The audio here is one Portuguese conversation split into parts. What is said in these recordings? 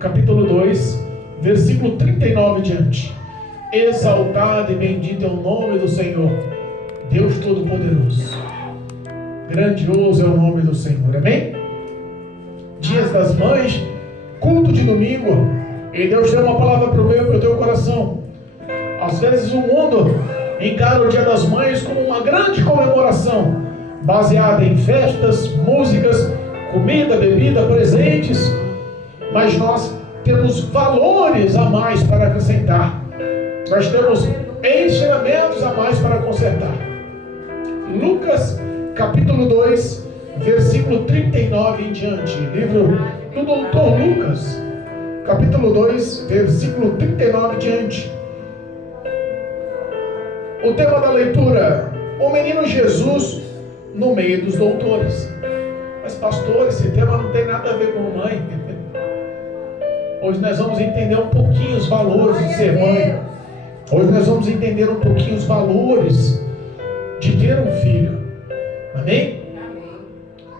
capítulo 2, versículo 39 diante. Exaltado e bendito é o nome do Senhor, Deus Todo-Poderoso. Grandioso é o nome do Senhor, amém? Dias das Mães, culto de domingo, e Deus deu uma palavra para o meu e para o teu coração. Às vezes o mundo encara o Dia das Mães como uma grande comemoração, baseada em festas, músicas, comida, bebida, presentes, mas nós temos valores a mais para acrescentar. Nós temos ensinamentos a mais para consertar. Lucas, capítulo 2, versículo 39 em diante. Livro do doutor Lucas, capítulo 2, versículo 39 em diante. O tema da leitura: o menino Jesus no meio dos doutores. Mas pastor, esse tema não tem nada a ver com mãe. Hoje nós vamos entender um pouquinho os valores de ser mãe. Hoje nós vamos entender um pouquinho os valores de ter um filho. Amém?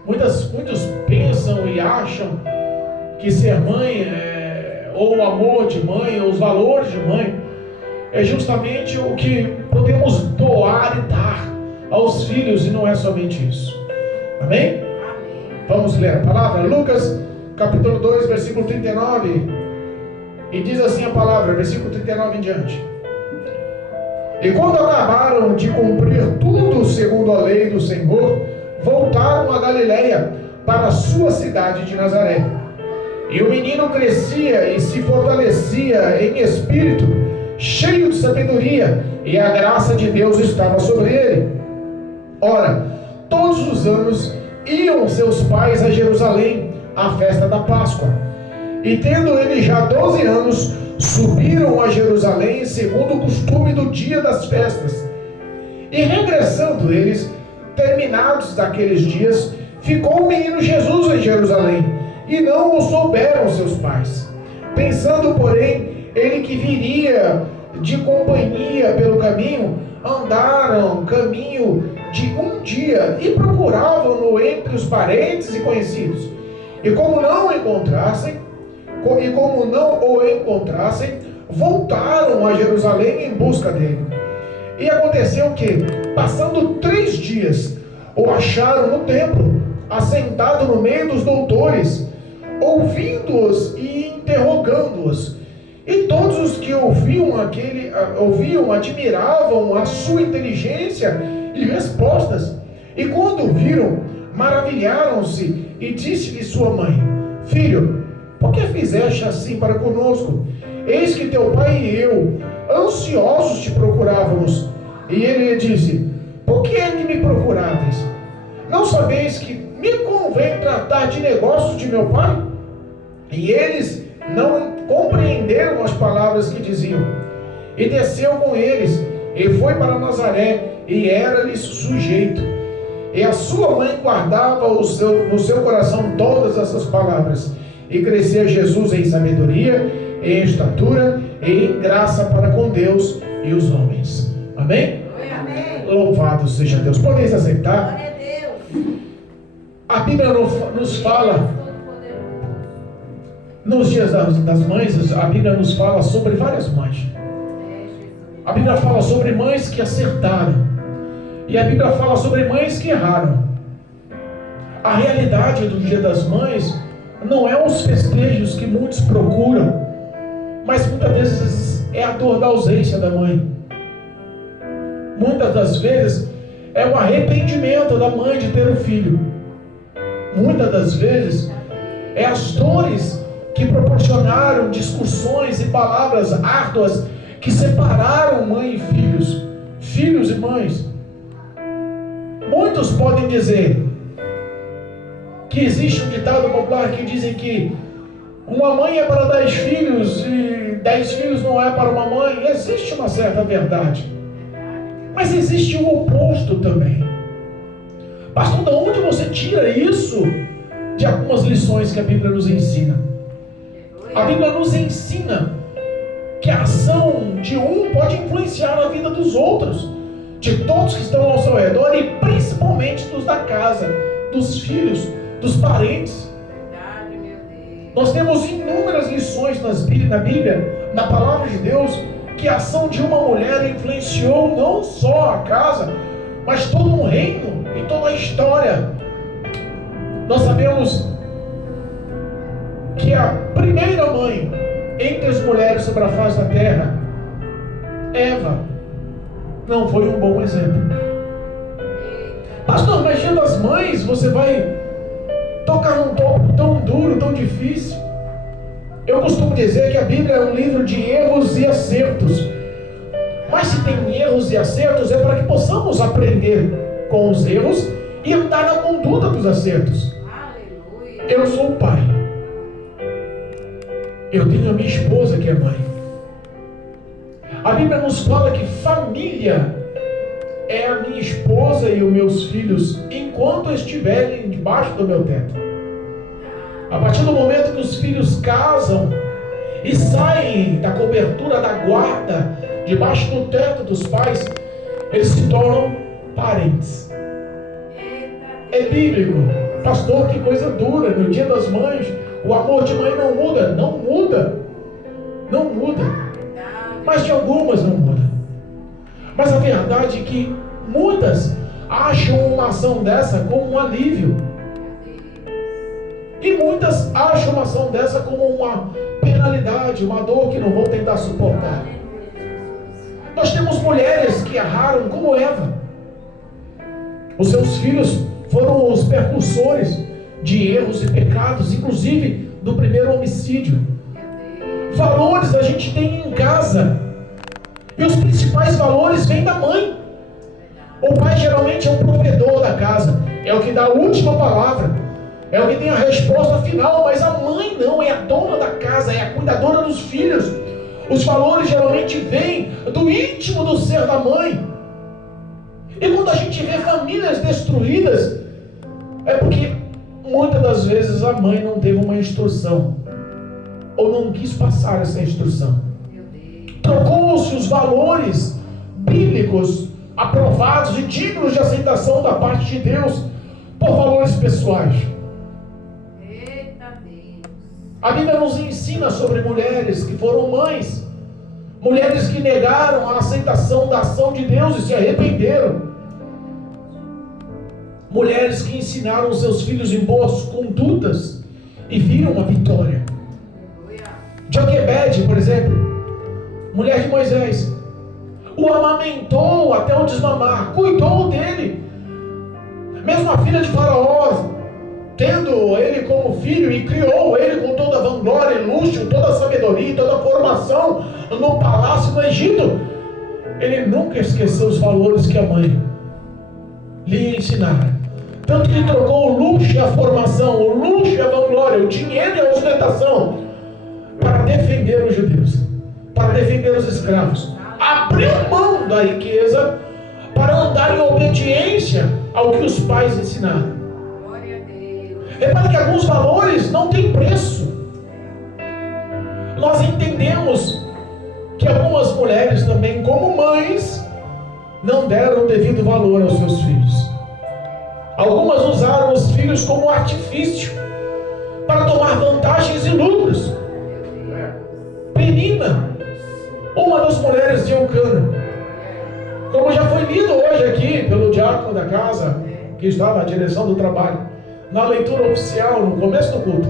Muitos pensam e acham que ser mãe, ou o amor de mãe, ou os valores de mãe, é justamente o que podemos doar e dar aos filhos, e não é somente isso. Amém? Vamos ler a palavra. Lucas, capítulo 2, versículo 39. E diz assim a palavra, versículo 39 em diante. E quando acabaram de cumprir tudo segundo a lei do Senhor, voltaram a Galiléia, para a sua cidade de Nazaré. E o menino crescia e se fortalecia em espírito, cheio de sabedoria, e a graça de Deus estava sobre ele. Ora, todos os anos iam seus pais a Jerusalém, à festa da Páscoa. E tendo ele já 12 anos, subiram a Jerusalém, segundo o costume do dia das festas. E regressando eles, terminados daqueles dias, ficou o menino Jesus em Jerusalém, e não o souberam seus pais. Pensando, porém, ele que viria de companhia pelo caminho, andaram caminho de um dia e procuravam-no entre os parentes e conhecidos. E como não o encontrassem, voltaram a Jerusalém em busca dele. E aconteceu que, passando 3 dias, o acharam no templo, assentado no meio dos doutores, ouvindo-os e interrogando-os. E todos os que ouviam admiravam a sua inteligência e respostas. E quando viram, maravilharam-se, e disse-lhe sua mãe: Filho, por que fizeste assim para conosco? Eis que teu pai e eu, ansiosos, te procurávamos. E ele lhe disse: Por que é que me procurades? Não sabeis que me convém tratar de negócios de meu pai? E eles não compreenderam as palavras que diziam. E desceu com eles, e foi para Nazaré, e era-lhes sujeito. E a sua mãe guardava no seu coração todas essas palavras. E crescia Jesus em sabedoria, em estatura e em graça para com Deus e os homens. Amém? Amém. Louvado seja Deus. Podem se aceitar? Glória a Deus. A Bíblia nos fala, nos dias das mães, a Bíblia nos fala sobre várias mães. A Bíblia fala sobre mães que acertaram. E a Bíblia fala sobre mães que erraram. A realidade do Dia das Mães não é os festejos que muitos procuram, mas muitas vezes é a dor da ausência da mãe. Muitas das vezes é o arrependimento da mãe de ter um filho. Muitas das vezes é as dores que proporcionaram discussões e palavras árduas que separaram mãe e filhos, filhos e mães. Muitos podem dizer que existe um ditado popular que dizem que uma mãe é para 10 filhos e 10 filhos não é para uma mãe. Existe uma certa verdade, mas existe o oposto também. Pastor, de onde você tira isso? De algumas lições que a Bíblia nos ensina. A Bíblia nos ensina que a ação de um pode influenciar na vida dos outros, de todos que estão ao seu redor, e principalmente dos da casa, dos filhos, dos parentes. Nós temos inúmeras lições na Bíblia, na palavra de Deus, que a ação de uma mulher influenciou não só a casa, mas todo um reino e toda a história. Nós sabemos que a primeira mãe entre as mulheres sobre a face da terra, Eva, não foi um bom exemplo. Pastor, mas dia das mães você vai tocar num tópico tão duro, tão difícil? Eu costumo dizer que a Bíblia é um livro de erros e acertos. Mas se tem erros e acertos, é para que possamos aprender com os erros e andar na conduta dos acertos. Aleluia. Eu sou o pai. Eu tenho a minha esposa que é mãe. A Bíblia nos fala que família é a minha esposa e os meus filhos enquanto estiverem debaixo do meu teto. A partir do momento que os filhos casam e saem da cobertura da guarda, debaixo do teto dos pais, eles se tornam parentes. É bíblico. Pastor, que coisa dura. No dia das mães, o amor de mãe não muda. Não muda. Não muda. Mas de algumas não muda. Mas a verdade é que muitas acham uma ação dessa como um alívio. E muitas acham uma ação dessa como uma penalidade, uma dor que não vão tentar suportar. Nós temos mulheres que erraram como Eva. Os seus filhos foram os percursores de erros e pecados, inclusive do primeiro homicídio. Valores a gente tem em casa. E os principais valores vêm da mãe. O pai geralmente é o provedor da casa, é o que dá a última palavra, é o que tem a resposta final, mas a mãe não, é a dona da casa, é a cuidadora dos filhos. Os valores geralmente vêm do íntimo do ser da mãe. E quando a gente vê famílias destruídas, é porque muitas das vezes a mãe não teve uma instrução, ou não quis passar essa instrução. Trocou-se os valores bíblicos aprovados e dignos de aceitação da parte de Deus por valores pessoais. A Bíblia nos ensina sobre mulheres que foram mães, mulheres que negaram a aceitação da ação de Deus e se arrependeram, mulheres que ensinaram seus filhos em boas condutas e viram a vitória. Joquebede, por exemplo, mulher de Moisés, o amamentou até o desmamar, cuidou dele. Mesmo a filha de Faraó, tendo ele como filho e criou ele com toda a vanglória e luxo, toda a sabedoria, toda a formação no palácio do Egito, ele nunca esqueceu os valores que a mãe lhe ensinara. Tanto que trocou o luxo e a formação, o luxo e a vanglória, o dinheiro e a ostentação para defender os judeus, para defender os escravos. Abriu mão da riqueza para andar em obediência ao que os pais ensinaram. Repare que alguns valores não têm preço. Nós entendemos que algumas mulheres também, como mães, não deram o devido valor aos seus filhos. Algumas usaram os filhos como artifício para tomar vantagens e lucros. Penina, uma das mulheres de Eucana, como já foi lido hoje aqui pelo diácono da casa, que estava à direção do trabalho, na leitura oficial, no começo do culto,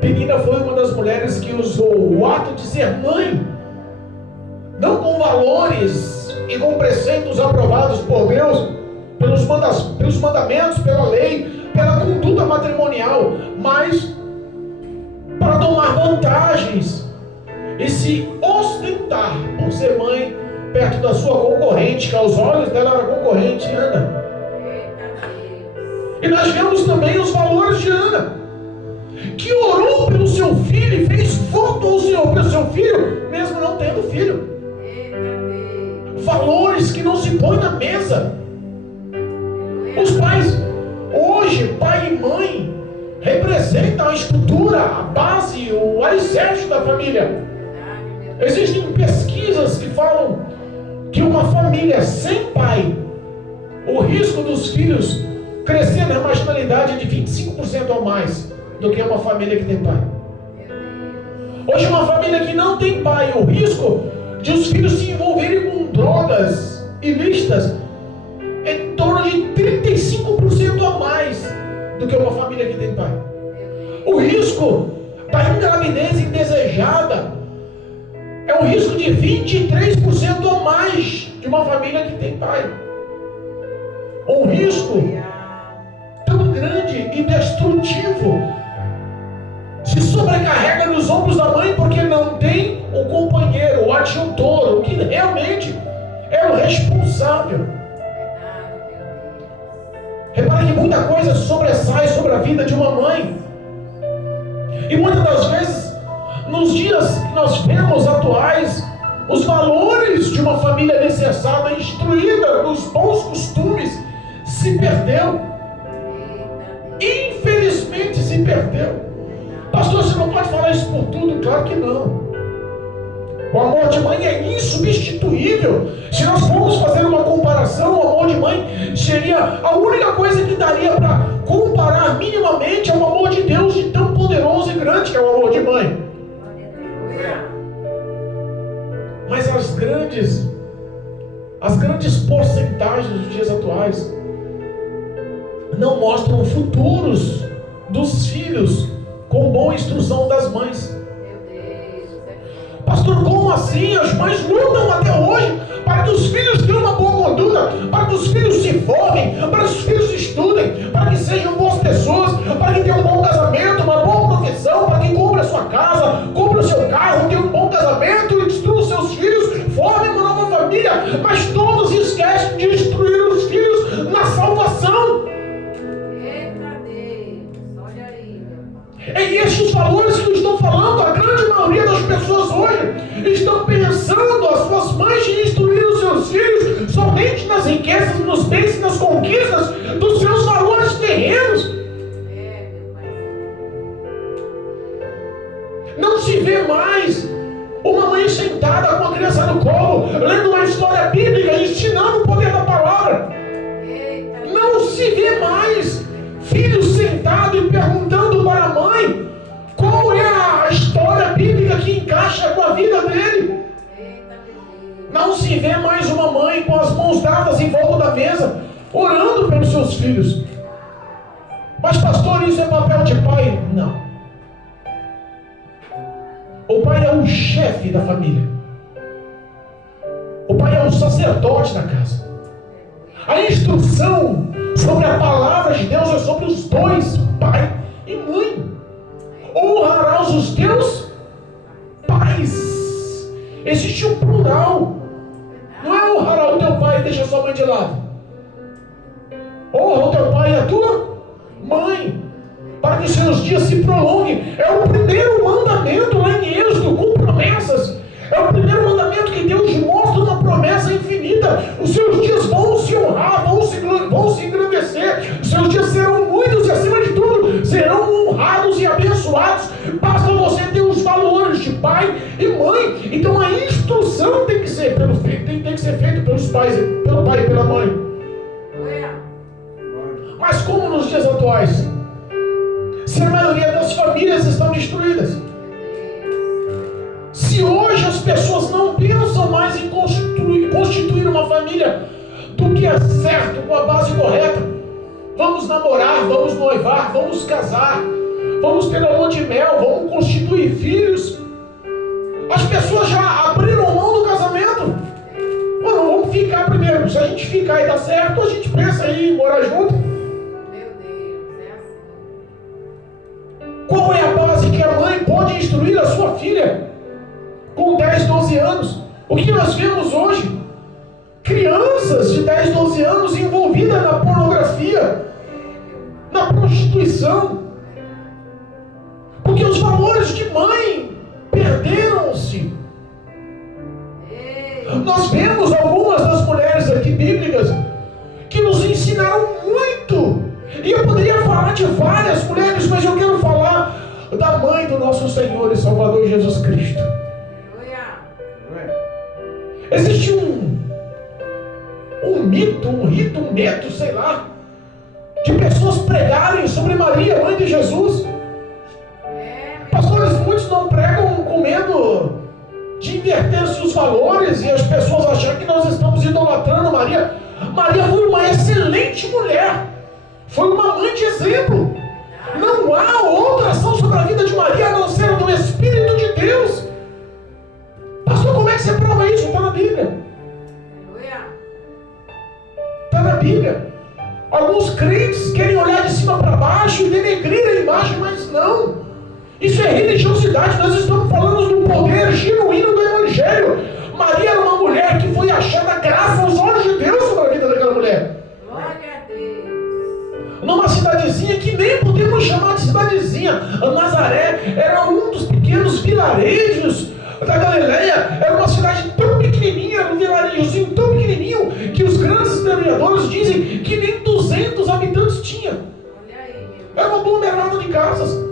Penina foi uma das mulheres que usou o ato de ser mãe, não com valores e com preceitos aprovados por Deus, pelos mandamentos, pela lei, pela conduta matrimonial, mas para tomar vantagens e se ostentar por ser mãe perto da sua concorrente, que aos olhos dela era concorrente, Ana. E nós vemos também os valores de Ana, que orou pelo seu filho e fez voto ao Senhor pelo seu filho, mesmo não tendo filho. Valores que não se põem na mesa. Os pais, hoje, pai e mãe, representam a estrutura, a base, o alicerce da família. Existem pesquisas que falam que uma família sem pai, o risco dos filhos crescer na marginalidade é de 25% ou mais. do que uma família que tem pai. Hoje uma família que não tem pai, o risco de os filhos se envolverem com drogas ilícitas é em torno de 35% a mais do que uma família que tem pai. O risco da engravidez indesejada é um risco de 23% a mais de uma família que tem pai. Um risco tão grande e destrutivo se sobrecarrega nos ombros da mãe porque não tem o companheiro, o adjutor, o que realmente é o responsável. Repara que muita coisa sobressai sobre a vida de uma mãe. E muitas das vezes, nos dias que nós vemos atuais, os valores de uma família alicerçada, instruída nos bons costumes, se perdeu. Infelizmente se perdeu. Pastor, você não pode falar isso por tudo? Claro que não. O amor de mãe é insubstituível. Se nós formos fazer uma comparação, o amor de mãe seria a única coisa que daria para comparar minimamente ao amor de Deus, de tão poderoso e grande que é o amor de mãe. Mas as grandes porcentagens dos dias atuais não mostram futuros dos filhos com boa instrução das mães. Pastor, como assim? As mães lutam até hoje para que os filhos tenham uma boa conduta, para que os filhos se formem, para que os filhos estudem, para que sejam boas pessoas, para que tenham um bom casamento, uma boa profissão, para que compre a sua casa, compre o seu carro, tenha um bom casamento, instrua os seus filhos, forme uma nova família, mas todos esquecem de instruir os filhos na salvação. É estes valores que estão falando. A grande maioria das pessoas hoje estão pensando as suas mães em instruir os seus filhos somente nas riquezas, nos bens e nas conquistas dos seus valores terrenos. Não se vê mais uma mãe sentada com a criança no colo, lendo uma história bíblica, ensinando o poder da palavra. Não se vê mais filho sentado e perguntando para a mãe qual é a história bíblica que encaixa com a vida dele. Não se vê mais uma mãe com as mãos dadas em volta da mesa, orando pelos seus filhos. Mas pastor, isso é papel de pai? Não. O pai é o chefe da família. O pai é o sacerdote da casa. A instrução sobre a palavra de Deus é sobre os dois, pai e mãe. Honrarás os teus pais. Existe um plural. Não é honrar o teu pai e deixar sua mãe de lado. Honra o teu pai e a tua mãe, para que seus dias se prolonguem. É o primeiro mandamento lá em Êxodo, com promessas. É o primeiro mandamento que Deus mostra uma promessa infinita. Os seus dias vão se honrar, vão se engrandecer. Os seus dias serão muitos e, acima de tudo, serão honrados e abençoados. Basta você ter os valores de pai e mãe. Então a instrução tem que ser feita pelos pais, pelo pai e pela mãe. Mas como nos dias atuais? Se a maioria das famílias estão destruídas. Se hoje as pessoas não pensam mais em constituir uma família do que é certo, com a base correta. Vamos namorar, vamos noivar, vamos casar, vamos ter a lua de mel, vamos constituir filhos. As pessoas já abriram mão do casamento. Mano, vamos ficar primeiro. Se a gente ficar e dar certo, a gente pensa em morar junto. Qual é a base que a mãe pode instruir a sua filha com 10, 12 anos? O que nós vemos hoje? Crianças de 10, 12 anos envolvidas na pornografia, na prostituição. Porque os valores de mãe perderam-se. Nós vemos algumas das mulheres aqui bíblicas que nos ensinaram muito. E eu poderia falar de várias mulheres, mas eu quero falar da mãe do nosso Senhor e Salvador Jesus Cristo. Existe um mito, sei lá, de pessoas pregarem sobre Maria, mãe de Jesus, medo de inverter-se os valores e as pessoas acharem que nós estamos idolatrando Maria. Maria foi uma excelente mulher, foi uma mãe de exemplo. Não há outra ação sobre a vida de Maria a não ser do Espírito de Deus. Pastor, como é que você prova isso? Está na Bíblia. Está na Bíblia. Alguns crentes querem olhar de cima para baixo e denegrir a imagem, mas não. Isso é religiosidade. Nós estamos falando do poder genuíno do Evangelho. Maria era uma mulher que foi achada graça aos olhos de Deus sobre a vida daquela mulher. Glória a Deus. Numa cidadezinha que nem podemos chamar de cidadezinha. Nazaré era um dos pequenos vilarejos da Galileia. Era uma cidade tão pequenininha, um vilarejozinho tão pequenininho, que os grandes historiadores dizem que nem 200 habitantes tinha. Era uma aglomerada de casas.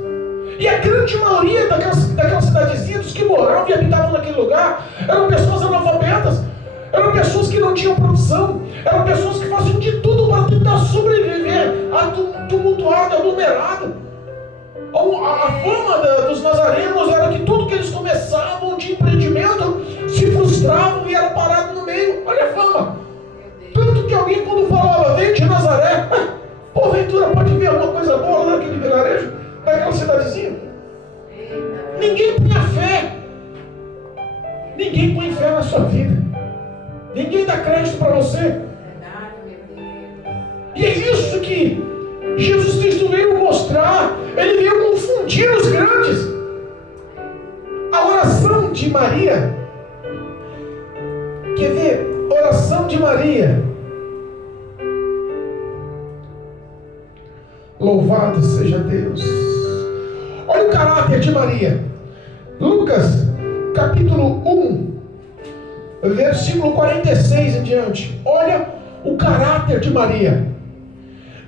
E a grande maioria daquela cidadezinha, dos que moravam e habitavam naquele lugar, eram pessoas analfabetas, eram pessoas que não tinham profissão, eram pessoas que faziam de tudo para tentar sobreviver a tumultuado, aglomerado. A fama dos nazarenos era que tudo que eles começavam de empreendimento se frustravam e eram parados no meio. Olha a fama. Tanto que alguém, quando falava, vem de Nazaré, porventura pode ver alguma coisa boa lá naquele vilarejo, naquela cidadezinha. Ninguém punha fé. Ninguém põe fé na sua vida. Ninguém dá crédito para você. E é isso que Jesus Cristo veio mostrar. Ele veio confundir os grandes. A oração de Maria. Quer ver? Oração de Maria. Louvado seja Deus. Olha o caráter de Maria. Lucas, capítulo 1, versículo 46 em diante. Olha o caráter de Maria.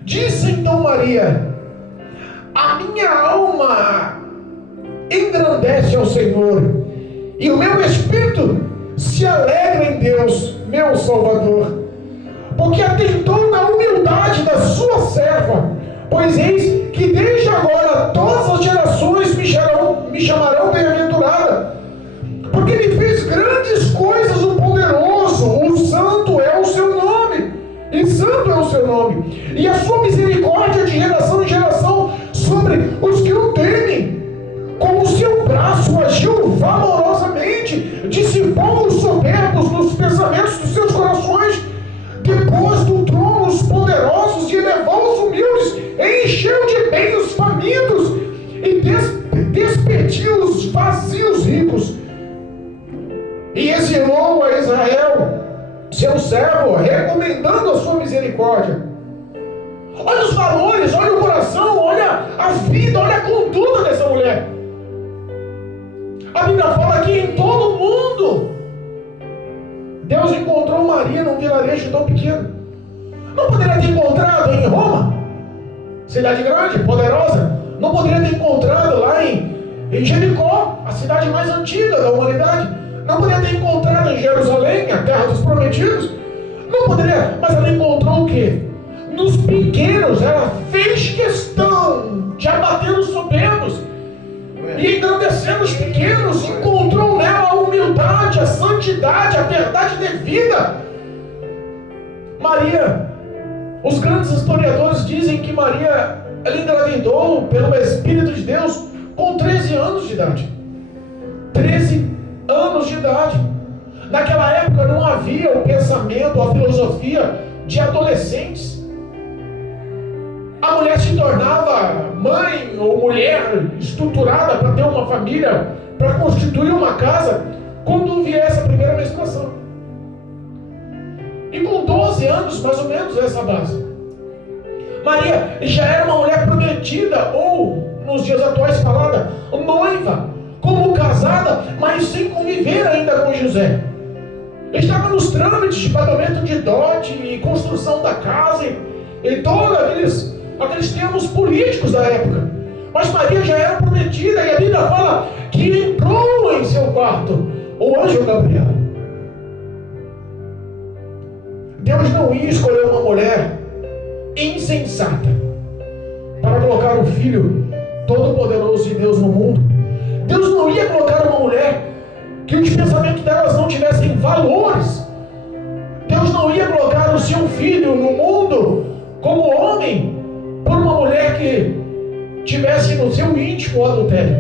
Disse então Maria: a minha alma engrandece ao Senhor, e o meu espírito se alegra em Deus, meu Salvador, porque atentou na humildade da sua serva. Pois eis que desde agora todas as gerações me chamarão bem-aventurada, porque ele fez grandes coisas, o poderoso, o santo é o seu nome, e santo é o seu nome, e a sua misericórdia de geração em geração sobre os que o temem. Com o seu braço agiu valorosamente, dissipou os soberbos nos pensamentos dos seus corações, depois do trono os poderosos e elevou os humildes, encheu de bem os famintos e despediu os vazios ricos, e exilou a Israel, seu servo, recomendando a sua misericórdia. Olha os valores, olha o coração, olha a vida, olha a conduta dessa mulher. A Bíblia fala que em todo o mundo Deus encontrou Maria num vilarejo tão pequeno. Não poderia ter encontrado em Roma, cidade grande, poderosa. Não poderia ter encontrado lá em Jericó, a cidade mais antiga da humanidade. Não poderia ter encontrado em Jerusalém, a terra dos prometidos. Não poderia, mas ela encontrou o quê? Nos pequenos. Ela fez questão de abater os soberbos e engrandecendo os pequenos. Encontrou nela a humildade, a santidade, a verdade devida. Maria, os grandes historiadores dizem que Maria, ela engravidou pelo Espírito de Deus com 13 anos de idade. 13 anos de idade. Naquela época não havia o pensamento, a filosofia de adolescentes. A mulher se tornava mãe ou mulher estruturada para ter uma família, para constituir uma casa, quando viesse a primeira menstruação. E com 12 anos, mais ou menos, essa base. Maria já era uma mulher prometida, ou, nos dias atuais falada, noiva, como casada, mas sem conviver ainda com José. Estava nos trâmites de pagamento de dote e construção da casa e todos aqueles termos políticos da época. Mas Maria já era prometida, e a Bíblia fala que entrou em seu quarto o anjo Gabriel. Deus não ia escolher uma mulher insensata para colocar o Filho Todo-Poderoso de Deus no mundo. Deus não ia colocar uma mulher valores. Deus não ia colocar o seu filho no mundo como homem por uma mulher que tivesse no seu íntimo o adultério.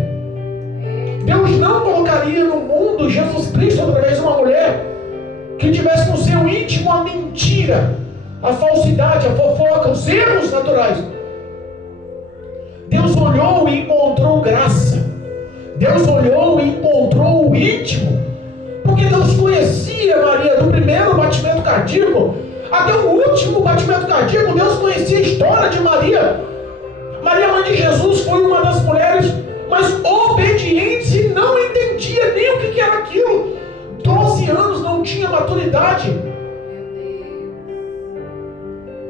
Deus não colocaria no mundo Jesus Cristo através de uma mulher que tivesse no seu íntimo a mentira, a falsidade, a fofoca, os erros naturais. Deus olhou e encontrou graça. Deus olhou e encontrou o íntimo. Porque Deus conhecia Maria do primeiro batimento cardíaco até o último batimento cardíaco. Deus conhecia a história de Maria. Maria, mãe de Jesus, foi uma das mulheres mais obedientes e não entendia nem o que era aquilo. 12 anos, não tinha maturidade.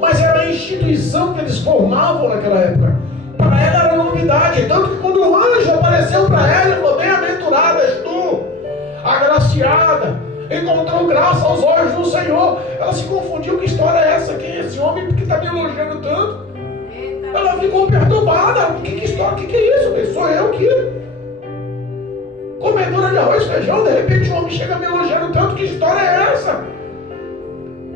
Mas era a instituição que eles formavam naquela época. Para ela era novidade. Tanto que quando o anjo apareceu para ela, ele falou: bem-aventurada és tu, agraciada, encontrou graça aos olhos do Senhor. Ela se confundiu: que história é essa? Quem é esse homem que está me elogiando tanto? Ela ficou perturbada. Que história? Que é isso? Sou eu aqui, comedora de arroz e feijão. De repente o homem chega me elogiando tanto. Que história é essa?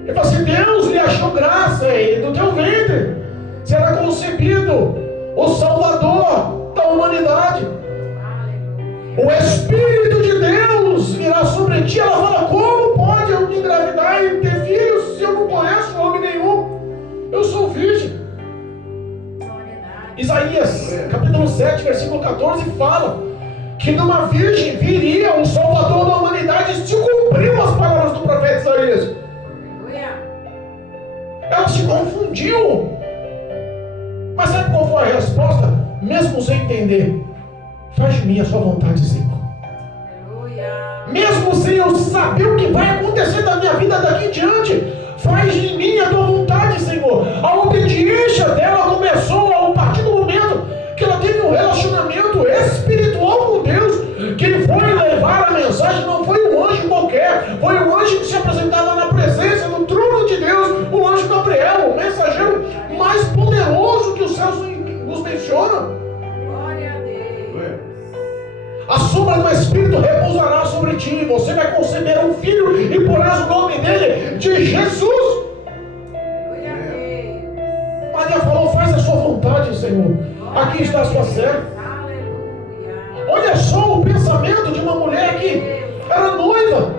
Ele fala assim: Deus lhe achou graça do teu ventre será concebido o Salvador da humanidade. O Espírito de Deus virá sobre ti. Ela fala: como pode eu me engravidar e ter filhos se eu não conheço homem nenhum? Eu sou virgem. Isaías capítulo 7 versículo 14 fala que numa virgem viria o Salvador da humanidade. E se cumpriu as palavras do profeta Isaías. Ela se confundiu. Mas sabe qual foi a resposta? Mesmo sem entender: faz de mim a sua vontade, Senhor. Mesmo sem eu saber o que vai acontecer da minha vida daqui em diante, faz de mim a tua vontade, Senhor. A obediência dela começou a partir do momento que ela teve um relacionamento espiritual com Deus. Quem foi levar a mensagem não foi um anjo qualquer, foi um anjo que se apresentava na presença do trono de Deus, o anjo Gabriel, o mensageiro mais poderoso que os céus nos mencionam. A sombra do Espírito repousará sobre ti. Você vai conceber um filho e porás o nome dele de Jesus. Maria falou: faz a sua vontade, Senhor. Aqui está a sua serva. Olha só o pensamento de uma mulher que era noiva.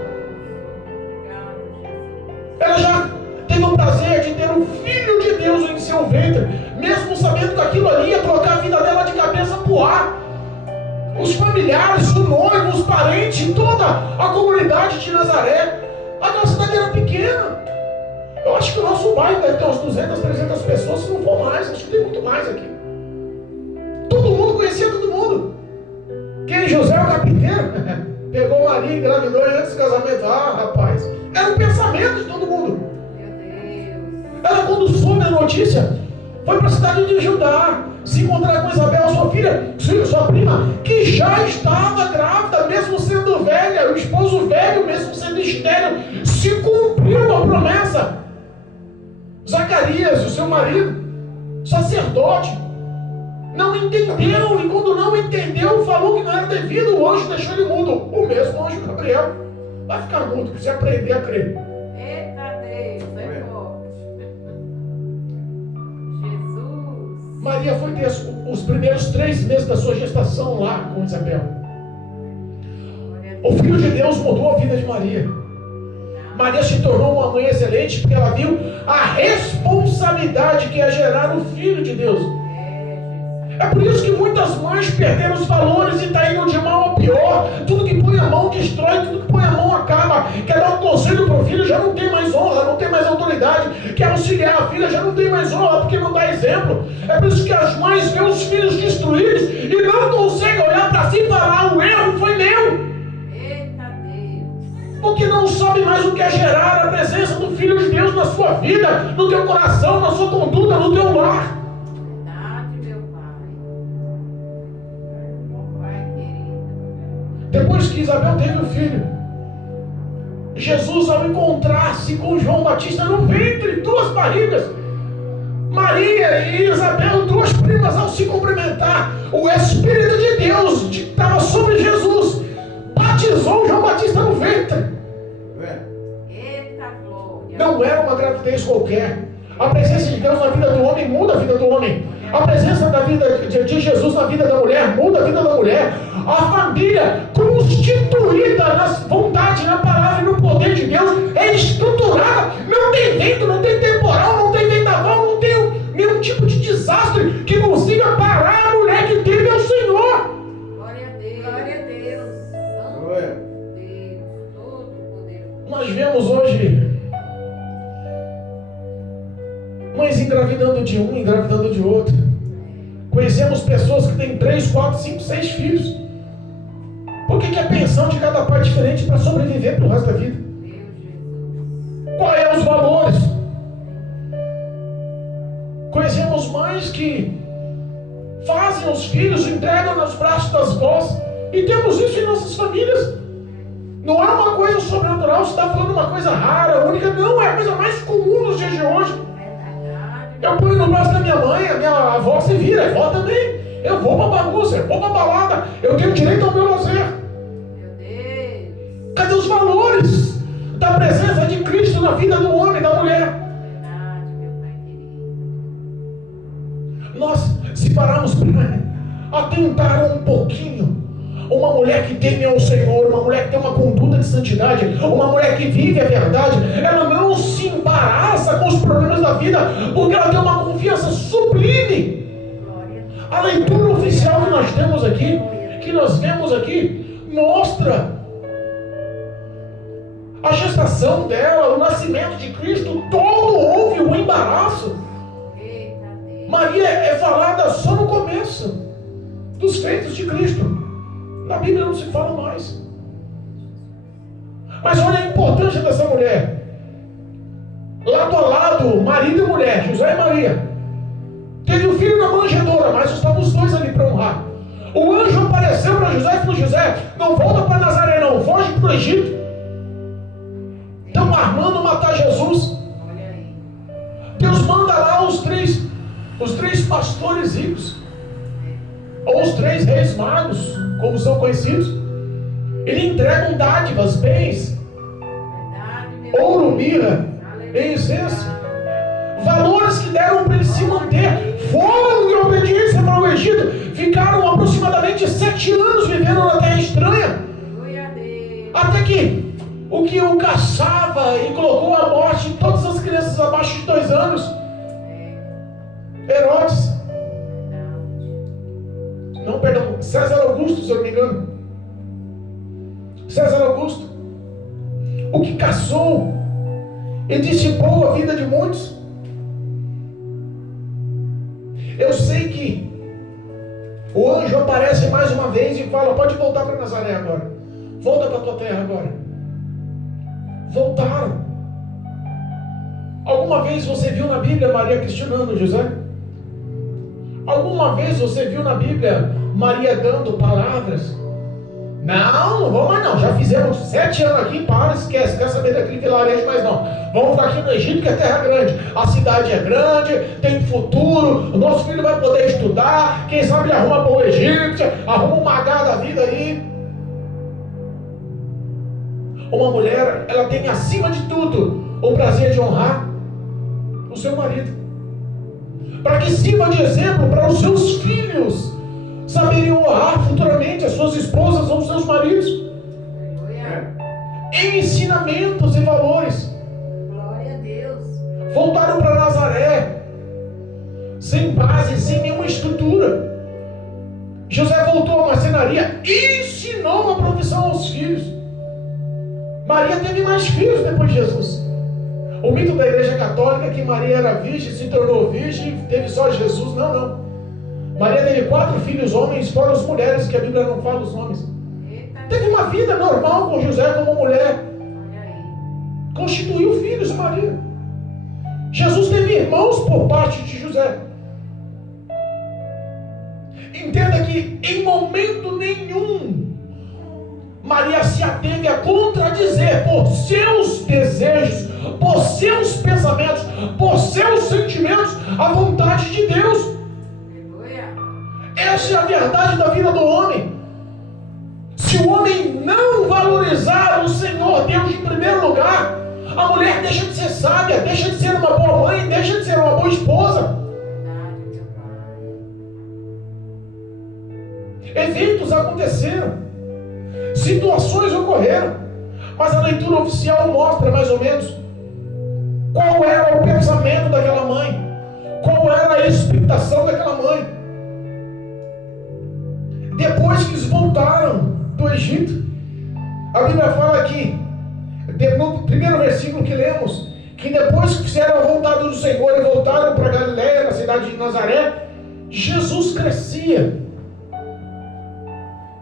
Ela já teve o prazer de ter um filho de Deus em seu ventre, mesmo sabendo que aquilo ali ia trocar a vida dela de cabeça para o ar. Os familiares, o noivo, os parentes, toda a comunidade de Nazaré. Aquela cidade era pequena. Eu acho que o nosso bairro deve ter umas 200, 300 pessoas, se não for mais. Acho que tem muito mais aqui. Todo mundo conhecia todo mundo. Quem? José, o carpinteiro, pegou Maria e engravidou antes do casamento. Ah, rapaz, era o pensamento de todo mundo. Ela, quando soube a notícia, foi para a cidade de Judá se encontrar com Isabel, sua filha, sua prima, que já estava grávida, mesmo sendo velha, o esposo velho, mesmo sendo estéril. Se cumpriu a promessa. Zacarias, o seu marido, sacerdote, não entendeu, e quando não entendeu, falou que não era devido, o anjo deixou ele mudo. O mesmo anjo Gabriel vai ficar mudo, para você aprender a crer. Eita Deus, é forte. Jesus. Maria foi ter os primeiros 3 meses da sua gestação lá com Isabel. O Filho de Deus mudou a vida de Maria. Maria se tornou uma mãe excelente porque ela viu a responsabilidade que é gerar um Filho de Deus. É por isso que muitas mães perderam os valores e está indo de mal ao pior. Tudo que põe a mão destrói, tudo que põe a mão acaba. Quer dar um conselho para o filho, já não tem mais honra, não tem mais autoridade. Quer auxiliar a filha, já não tem mais honra porque não dá exemplo. É por isso que as mães veem os filhos destruídos e não conseguem olhar para si e falar: o erro foi meu. Porque não sabe mais o que é gerar a presença do Filho de Deus na sua vida, no teu coração, na sua conduta, no teu lar. Depois que Isabel teve o filho, Jesus, ao encontrar-se com João Batista no ventre, 2 barrigas, Maria e Isabel, 2 primas, ao se cumprimentar, o Espírito de Deus que estava sobre Jesus batizou João Batista no ventre. rapidez qualquer. A presença de Deus na vida do homem muda a vida do homem. A presença da vida de Jesus na vida da mulher muda a vida da mulher. A família constituída na vontade, na palavra e no poder de Deus é estruturada. Não tem vento, não tem temporal, não tem vendaval, não tem nenhum tipo de desastre que consiga parar a mulher que teme ao Senhor. Glória a Deus. Glória a Deus. Glória. Deus, todo poderoso. Nós vemos hoje mães engravidando de um, engravidando de outro. Conhecemos pessoas que têm 3, 4, 5, 6 filhos. Por que a pensão de cada pai é diferente para sobreviver para o resto da vida? Meu Jesus. Quais são os valores? Conhecemos mães que fazem os filhos, entregam nos braços das vós, e temos isso em nossas famílias. Não é uma coisa sobrenatural, você está falando uma coisa rara, única, não, é a coisa mais comum nos dias de hoje. Eu ponho no braço da minha mãe, a minha avó se vira, a avó também. Eu vou pra bagunça, eu vou pra balada, eu tenho direito ao meu lazer. Meu Deus. Cadê os valores da presença de Cristo na vida do homem e da mulher? Verdade, meu Pai querido. Nós, se pararmos para atentar um pouquinho, uma mulher que teme ao Senhor, uma mulher que tem uma conduta de santidade, uma mulher que vive a verdade, ela não se embaraça com os problemas da vida, porque ela tem uma confiança sublime. A leitura oficial que nós temos aqui, que nós vemos aqui, mostra a gestação dela, o nascimento de Cristo, todo houve um embaraço. Eita Deus. Maria é falada só no começo dos feitos de Cristo. Na Bíblia não se fala mais. Mas olha a importância dessa mulher. Lado a lado, marido e mulher, José e Maria. Teve um filho na manjedoura, mas estavam os dois ali para honrar. O anjo apareceu para José e falou: José, não volta para Nazaré não, foge para o Egito. Estão armando matar Jesus. Olha aí. Deus manda lá os três pastores ricos, ou os 3 reis magos, como são conhecidos. Ele entregam dádivas, bens, Verdade, meu ouro, Deus. mirra e incenso, valores que deram para ele se manter. Foram em obediência para o Egito, ficaram aproximadamente 7 anos vivendo na terra estranha, Glória a Deus. até que o caçava e colocou à morte todas as crianças abaixo de 2 anos. Herodes, não, perdão, César Augusto, se eu não me engano. César Augusto, o que caçou e dissipou a vida de muitos. Eu sei que o anjo aparece mais uma vez e fala: pode voltar para Nazaré agora, volta para a tua terra agora. Voltaram. Alguma vez você viu na Bíblia Maria questionando José? Alguma vez você viu na Bíblia Maria dando palavras? Não vou mais não, já fizemos 7 anos aqui, para, esquece, quer saber daquele vilarejo mais não. Vamos ficar aqui no Egito, que é terra grande, a cidade é grande, tem futuro, o nosso filho vai poder estudar, quem sabe ele arruma para o Egito, arruma um magá da vida aí. Uma mulher, ela tem acima de tudo o prazer de honrar o seu marido, para que sirva de exemplo para os seus filhos saberem honrar futuramente as suas esposas ou seus maridos, em ensinamentos e valores. Glória a Deus. Voltaram para Nazaré sem base, sem nenhuma estrutura. José voltou à marcenaria e ensinou uma profissão aos filhos. Maria teve mais filhos depois de Jesus. O mito da Igreja Católica é que Maria era virgem, se tornou virgem, teve só Jesus. Não. Maria teve 4 filhos homens, fora as mulheres, que a Bíblia não fala os nomes. Eita Teve uma vida normal com José como mulher. Olha aí. Constituiu filhos Maria. Jesus teve irmãos por parte de José. Entenda que em momento nenhum Maria se ateve a contradizer por seus desejos, por seus pensamentos, por seus sentimentos, a vontade de Deus. Aleluia. Essa é a verdade da vida do homem. Se o homem não valorizar o Senhor Deus em primeiro lugar, A mulher deixa de ser sábia, deixa de ser uma boa mãe, deixa de ser uma boa esposa. Eventos aconteceram, situações ocorreram, mas a leitura oficial mostra mais ou menos qual era o pensamento daquela mãe, qual era a expectação daquela mãe. Depois que eles voltaram do Egito, a Bíblia fala aqui, no primeiro versículo que lemos, que depois que fizeram a vontade do Senhor e voltaram para Galiléia, na cidade de Nazaré, Jesus crescia,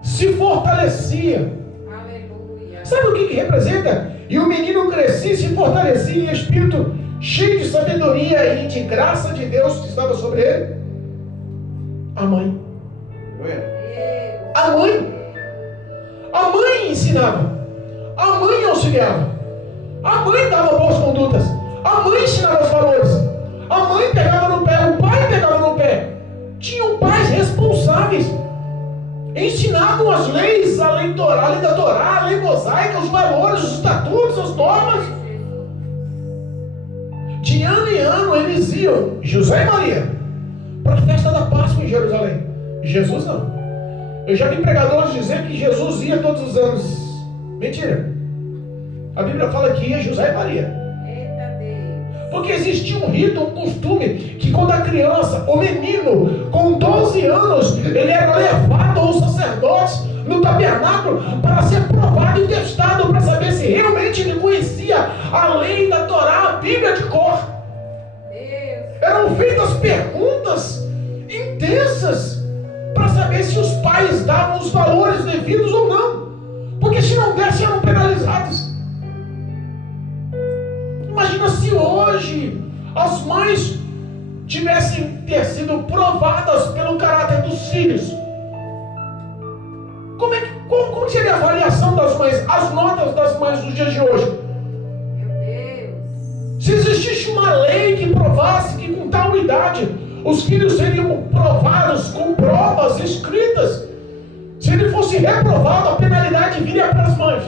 se fortalecia. Aleluia. Sabe o que representa? E o menino crescia e se fortalecia em espírito, cheio de sabedoria e de graça de Deus que estava sobre ele. A mãe. A mãe. A mãe ensinava. A mãe auxiliava. A mãe dava boas condutas. A mãe ensinava os valores. A mãe pegava no pé. O pai pegava no pé. Tinham pais responsáveis. Ensinavam as leis, a lei da Torá, a lei mosaica, os valores, os estatutos, as normas. De ano em ano eles iam, José e Maria, para a festa da Páscoa em Jerusalém. Jesus não. Eu já vi pregadores dizer que Jesus ia todos os anos. Mentira. A Bíblia fala que ia José e Maria. Porque existia um rito, um costume, que quando a criança, o menino, com 12 anos, ele era levado aos sacerdotes no tabernáculo para ser provado e testado, para saber se realmente ele conhecia a lei da Torá, a Bíblia de cor. Eram feitas perguntas intensas para saber se os pais davam os valores devidos ou não, porque se não dessem eram penalizados. Imagina se hoje as mães tivessem ter sido provadas pelo caráter dos filhos. Como seria a avaliação das mães, as notas das mães dos dias de hoje? Meu Deus. Se existisse uma lei que provasse que com tal idade os filhos seriam provados com provas escritas, se ele fosse reprovado, a penalidade viria para as mães.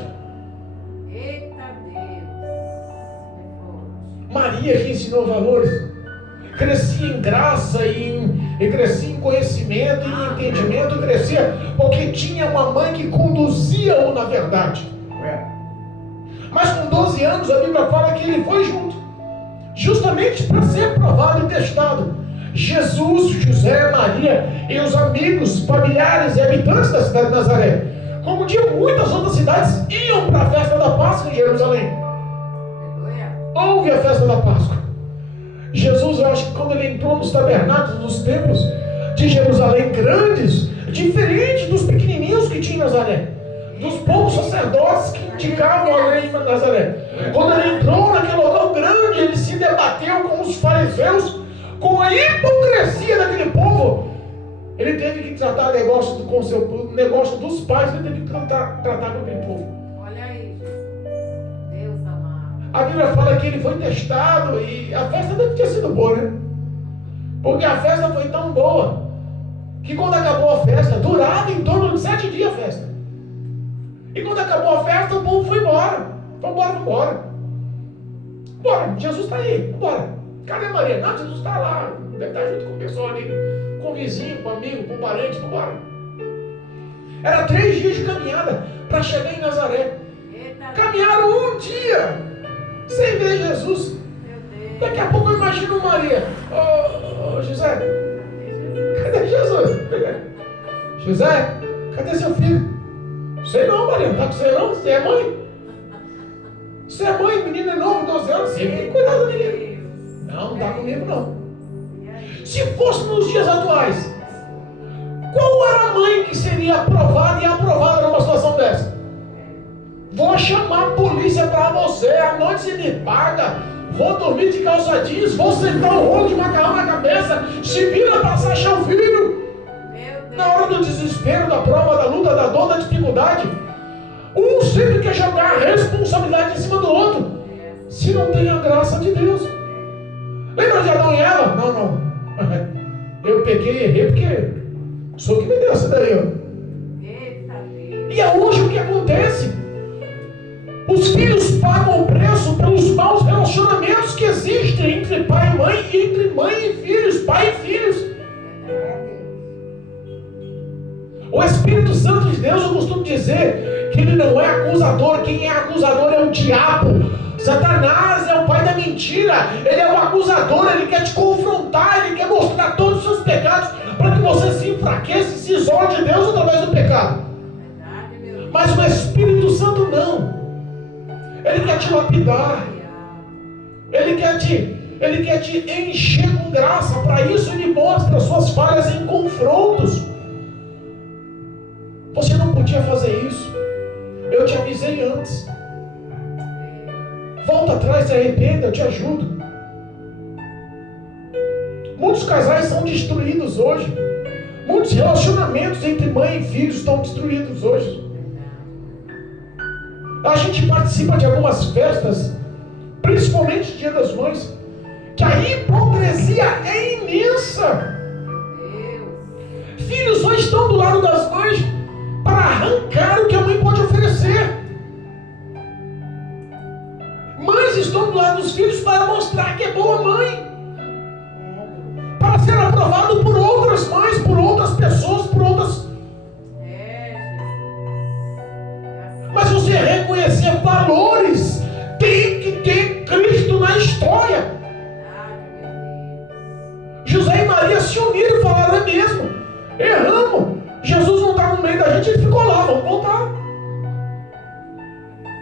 Maria, que ensinou valores, crescia em graça e crescia em conhecimento e em entendimento, crescia porque tinha uma mãe que conduzia-o na verdade. Mas com 12 anos a Bíblia fala que ele foi junto, justamente para ser provado e testado. Jesus, José, Maria e os amigos, familiares e habitantes da cidade de Nazaré, como de muitas outras cidades, iam para a festa da Páscoa em Jerusalém. Houve a festa da Páscoa. Jesus, eu acho que quando ele entrou nos tabernáculos, nos templos de Jerusalém grandes, diferente dos pequenininhos que tinha em Nazaré, dos poucos sacerdotes que indicavam a lei em Nazaré, quando ele entrou naquele local grande, ele se debateu com os fariseus, com a hipocrisia daquele povo. Ele teve que tratar o negócio dos pais, ele teve que tratar com aquele povo. A Bíblia fala que ele foi testado e a festa deve ter sido boa, né? Porque a festa foi tão boa que quando acabou a festa, durava em torno de 7 dias a festa. E quando acabou a festa, o povo foi embora. Vamos embora. Bora, Jesus está aí, bora. Cadê Maria? Não, Jesus está lá. Deve estar junto com o pessoal ali, com o vizinho, com o amigo, com o parente, vamos embora. Era 3 dias de caminhada para chegar em Nazaré. Caminharam um dia sem ver Jesus. Daqui a pouco eu imagino Maria. Ô José, cadê Jesus? José, cadê seu filho? Sei não, Maria, não está com você não? Você é mãe? Você é mãe, o menino é novo, 12 anos, você tem que cuidar do menino. Não está comigo não. Se fosse nos dias atuais, qual era a mãe que seria aprovada e aprovada numa situação dessa? Vou chamar a polícia para você, à noite você me paga, vou dormir de calça jeans, vou sentar um rolo de macarrão na cabeça, se vira para achar o filho. Na hora do desespero, da prova, da luta, da dor, da dificuldade, um sempre quer jogar a responsabilidade em cima do outro, se não tem a graça de Deus. Lembra de Adão e Eva? Não. Eu peguei e errei porque sou que me deu essa daí, ó. E é hoje o que acontece. Os filhos pagam o preço pelos pais mãe e filhos, pai e filhos. O Espírito Santo de Deus, eu costumo dizer que ele não é acusador. Quem é acusador é o diabo. Satanás é o pai da mentira. Ele é o acusador, ele quer te confrontar, ele quer mostrar todos os seus pecados para que você se enfraqueça e se isole de Deus através do pecado. Mas o Espírito Santo não. Ele quer te lapidar. Ele quer te encher com graça. Para isso ele mostra suas falhas em confrontos. Você não podia fazer isso. Eu te avisei antes. Volta atrás, se arrependa, eu te ajudo. Muitos casais são destruídos hoje. Muitos relacionamentos entre mãe e filhos estão destruídos hoje. A gente participa de algumas festas, principalmente Dia das Mães, que a hipocrisia é imensa. Filhos só estão do lado das mães para arrancar o que a mãe pode oferecer. Mães estão do lado dos filhos para mostrar que é boa mãe, para ser aprovado por outras mães, por outras pessoas, por outras. Mas você reconhecer valores, tem que ter Cristo na história. José e Maria se uniram e falaram: é mesmo, erramos. Jesus não está no meio da gente, ele ficou lá, vamos voltar.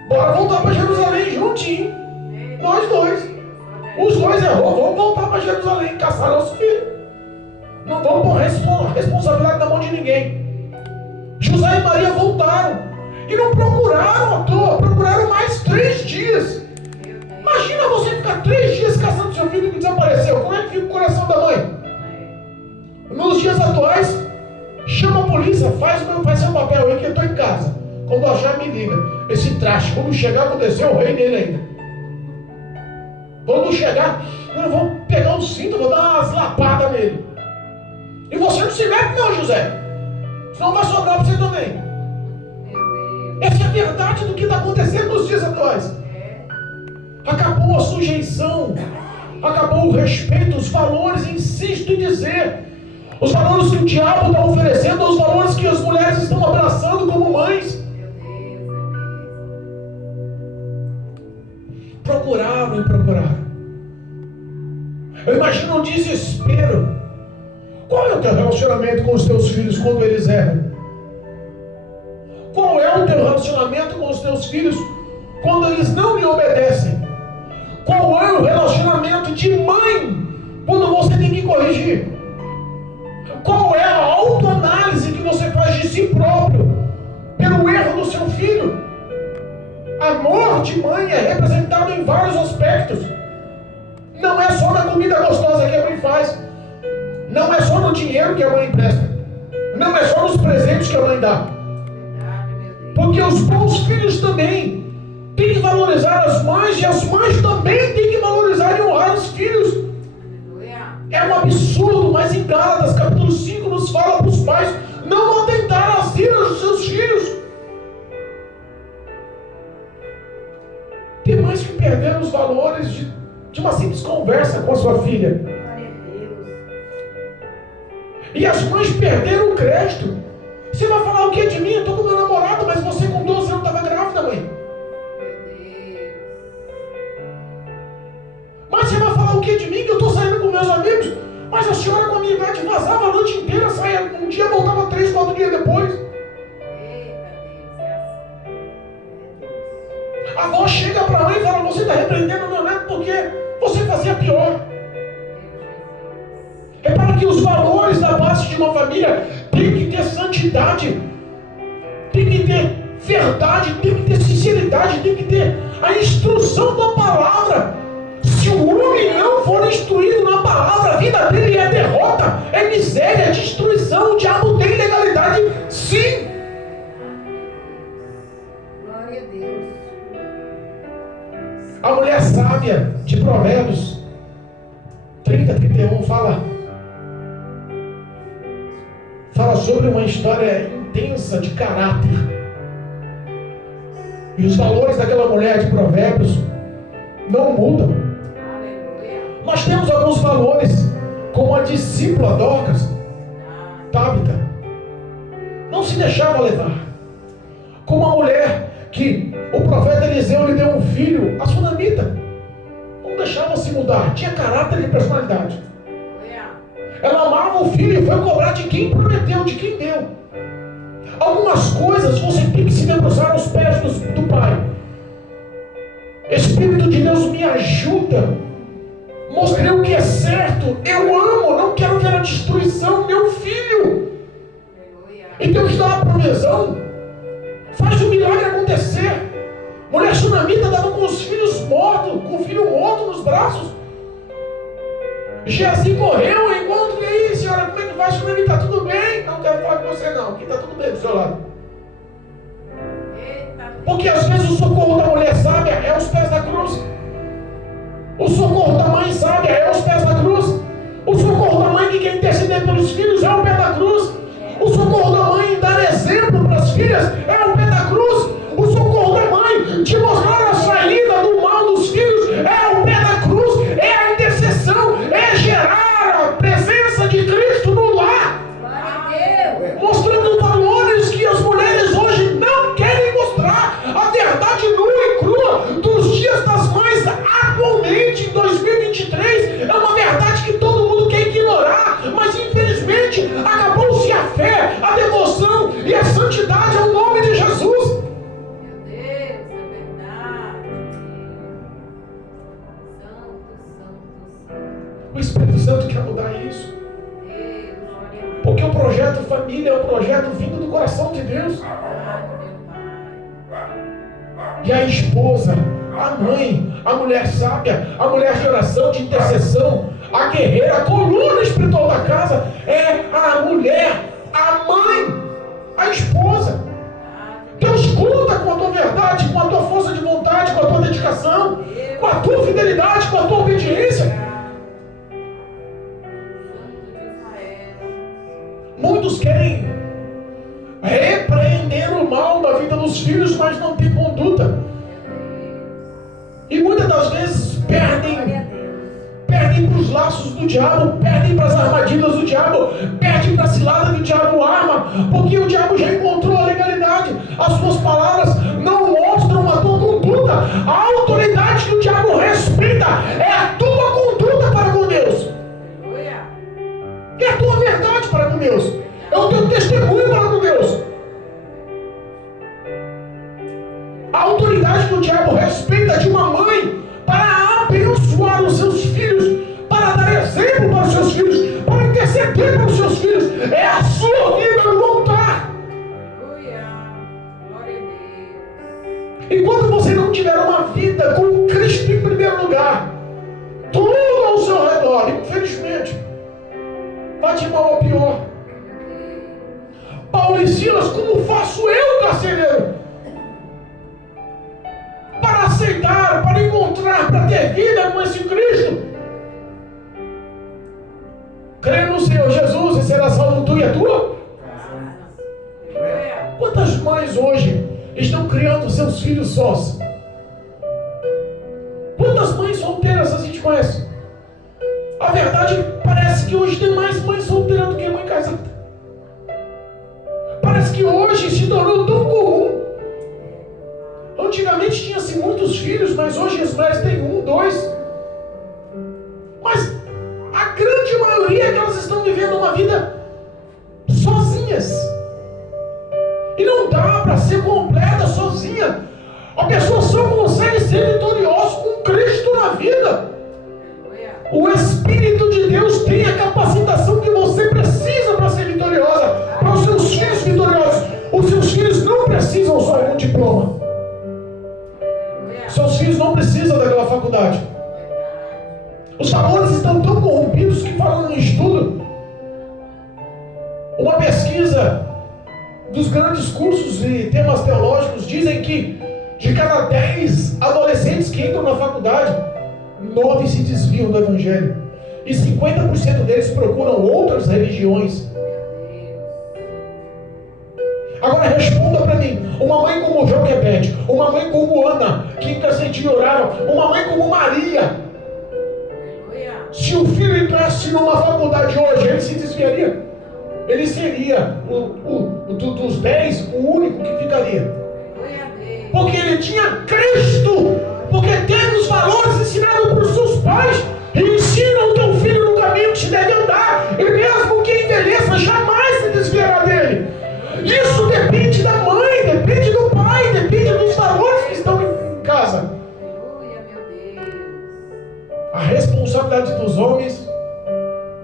Bora voltar para Jerusalém juntinho. Nós dois. Os dois errou, vamos voltar para Jerusalém, caçar nosso filho. Não vamos pôr responsabilidade na mão de ninguém. José e Maria voltaram. E não procuraram à toa, procuraram mais 3 dias. Imagina você ficar 3 dias caçando seu filho que desapareceu. Como é que fica o coração da mãe? Nos dias atuais, chama a polícia, faz seu papel aí que eu estou em casa. Quando achar, me liga. Esse traste, quando chegar, vou descer o rei nele ainda. Quando chegar, eu vou pegar um cinto, vou dar umas lapadas nele. E você não se mete não, José. Senão vai sobrar para você também. Essa é a verdade do que está acontecendo nos dias atuais. Acabou a sujeição, acabou o respeito, os valores, insisto em dizer, os valores que o diabo está oferecendo, os valores que as mulheres estão abraçando como mães. Procuraram e procuraram. Eu imagino o desespero. Qual é o teu relacionamento com os teus filhos quando eles erram? Qual é o teu relacionamento com os teus filhos quando eles não lhe obedecem? Qual é o relacionamento de mãe quando você tem que corrigir? Qual é a autoanálise que você faz de si próprio pelo erro do seu filho? Amor de mãe é representado em vários aspectos. Não é só na comida gostosa que a mãe faz. Não é só no dinheiro que a mãe empresta. Não é só nos presentes que a mãe dá. Porque os bons filhos também têm que valorizar as mães, e as mães também têm que valorizar e honrar os filhos. É um absurdo, mas em Gálatas capítulo 5 nos fala para os pais não atentar às iras dos seus filhos. Tem mães que perderam os valores de uma simples conversa com a sua filha. E as mães perderam o crédito. Você vai falar o que de mim? Eu estou com meu namorado, mas você com 12 anos estava grávida, mãe. Mas você vai falar o que de mim? Que eu estou saindo com meus amigos, mas a senhora com a minha idade vazava a noite inteira, saia um dia, voltava 3, 4 dias depois. A avó chega para a mãe e fala: você está repreendendo meu neto porque você fazia pior. É para que os valores da base de uma família tem que ter santidade, tem que ter verdade, tem que ter sinceridade, tem que ter a instrução da palavra. Se o homem não for instruído na palavra, a vida dele é derrota, é miséria, é destruição. O diabo tem legalidade, sim. Glória a Deus. A mulher sábia de Provérbios 30:31 fala sobre uma história intensa de caráter. E os valores daquela mulher de Provérbios não mudam. Nós Nós temos alguns valores, como a discípula Dorcas, Tabita, não se deixava levar. Como a mulher que o profeta Eliseu lhe deu um filho, a sunamita, não deixava se mudar, tinha caráter e personalidade. Ela amava o filho e foi cobrar de quem prometeu, de quem deu. Algumas coisas você tem que se debruçar aos pés do Pai. Espírito de Deus, me ajuda. Mostrei o que é certo. Eu amo, não quero ver a destruição, meu filho. E Deus dá a provisão. Faz o milagre acontecer. Mulher sunamita dava com os filhos mortos, com o filho morto nos braços. Geazi morreu, enquanto e aí, senhora, como é que vai, sunamita? Tá tudo bem? Não quero falar com você não, aqui tá tudo bem do seu lado. Porque às vezes o socorro da mulher sábia é aos pés da cruz. O socorro da mãe sábia é aos pés da cruz. O socorro da mãe que quer interceder pelos filhos é ao pé da cruz. O socorro da mãe em dar exemplo para as filhas é ao pé da cruz. O socorro da mãe de mostrar a saída do mal dos filhos é ao pé da cruz. É a intercessão, é gerar a presença de Cristo no lar. Mostrando valores que as mulheres hoje não querem mostrar. A verdade nua e crua dos dias das mães atualmente, em 2023, é uma verdade que todo mundo quer ignorar. Mas infelizmente acabou-se a fé, a devoção e a santidade ao nome de Jesus. Meu Deus, é verdade. Santo. O Espírito Santo quer mudar isso. Porque o projeto família é um projeto vindo do coração de Deus. E a esposa, a mãe, a mulher sábia, a mulher de oração, de intercessão, a guerreira, a coluna espiritual da casa é a mulher, a mãe, a esposa. Deus conta com a tua verdade, com a tua força de vontade, com a tua dedicação, com a tua fidelidade, com a tua obediência. Muitos querem repreender o mal da vida dos filhos, mas não tem conduta. E muitas das vezes perdem para os laços do diabo, perdem para as armadilhas do diabo, perdem para a cilada que o diabo arma, porque o diabo já encontrou a legalidade. As suas palavras não mostram a tua conduta. A autoridade que o diabo respeita é a tua conduta para com Deus. É a tua verdade para com Deus. É o teu testemunho para com Deus. A autoridade que o diabo respeita de uma mãe para abençoar os seus filhos, para dar exemplo para os seus filhos, para interceder para os seus filhos, é a sua vida no altar. Enquanto você não tiver uma vida com Cristo em primeiro lugar, tudo ao seu redor, infelizmente, vai de mal ao pior. Paulo e Silas, como faço eu, carcereiro, para aceitar, para encontrar, para ter vida com esse Cristo? Crê no Senhor Jesus e será salvo tu e a tua? Quantas mães hoje estão criando seus filhos sós? Quantas mães solteiras a gente conhece? A verdade é que parece que hoje tem mais mãe solteira do que mãe casada. Parece que hoje se tornou tão comum. Antigamente tinha-se muitos filhos, mas hoje as mulheres têm 1, 2. Mas a grande maioria é que elas estão vivendo uma vida sozinhas. E não dá para ser completa sozinha. A pessoa só consegue ser vitoriosa com Cristo na vida. O Espírito de Deus tem a capacitação que você precisa para ser vitoriosa, para os seus filhos vitoriosos. Os seus filhos não precisam só de um diploma. Seus filhos não precisam daquela faculdade. Os valores estão tão corrompidos que, falando em estudo, uma pesquisa dos grandes cursos e temas teológicos dizem que de cada 10 adolescentes que entram na faculdade, 9 se desviam do Evangelho. E 50% deles procuram outras religiões. Agora responda para mim. Uma mãe como Joquebede, uma mãe como Ana, que intercedia e orava, uma mãe como Maria, Se o filho entrasse numa faculdade hoje, ele se desviaria? Ele seria dos 10 o único que ficaria. Porque ele tinha Cristo. Porque teve os valores ensinados por seus pais. E ensina o teu filho no caminho que se deve andar. E mesmo que envelheça, jamais se desviará dele. Isso depende da mãe, depende do pai, depende dos valores que estão em casa. A responsabilidade dos homens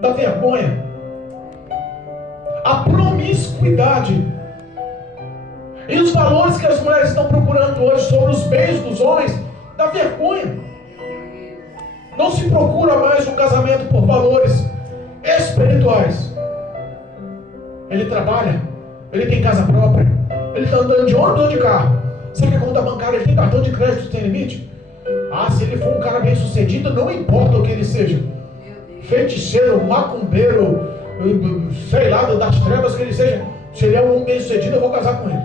dá vergonha. A promiscuidade e os valores que as mulheres estão procurando hoje sobre os bens dos homens dá vergonha. Não se procura mais um casamento por valores espirituais. Ele trabalha, ele tem casa própria, ele está andando de ônibus ou de carro. Sabe a conta bancária, ele tem cartão de crédito, tem limite? Ah, se ele for um cara bem sucedido, não importa o que ele seja, feiticeiro, macumbeiro, sei lá, das trevas que ele seja, se ele é um bem sucedido, eu vou casar com ele.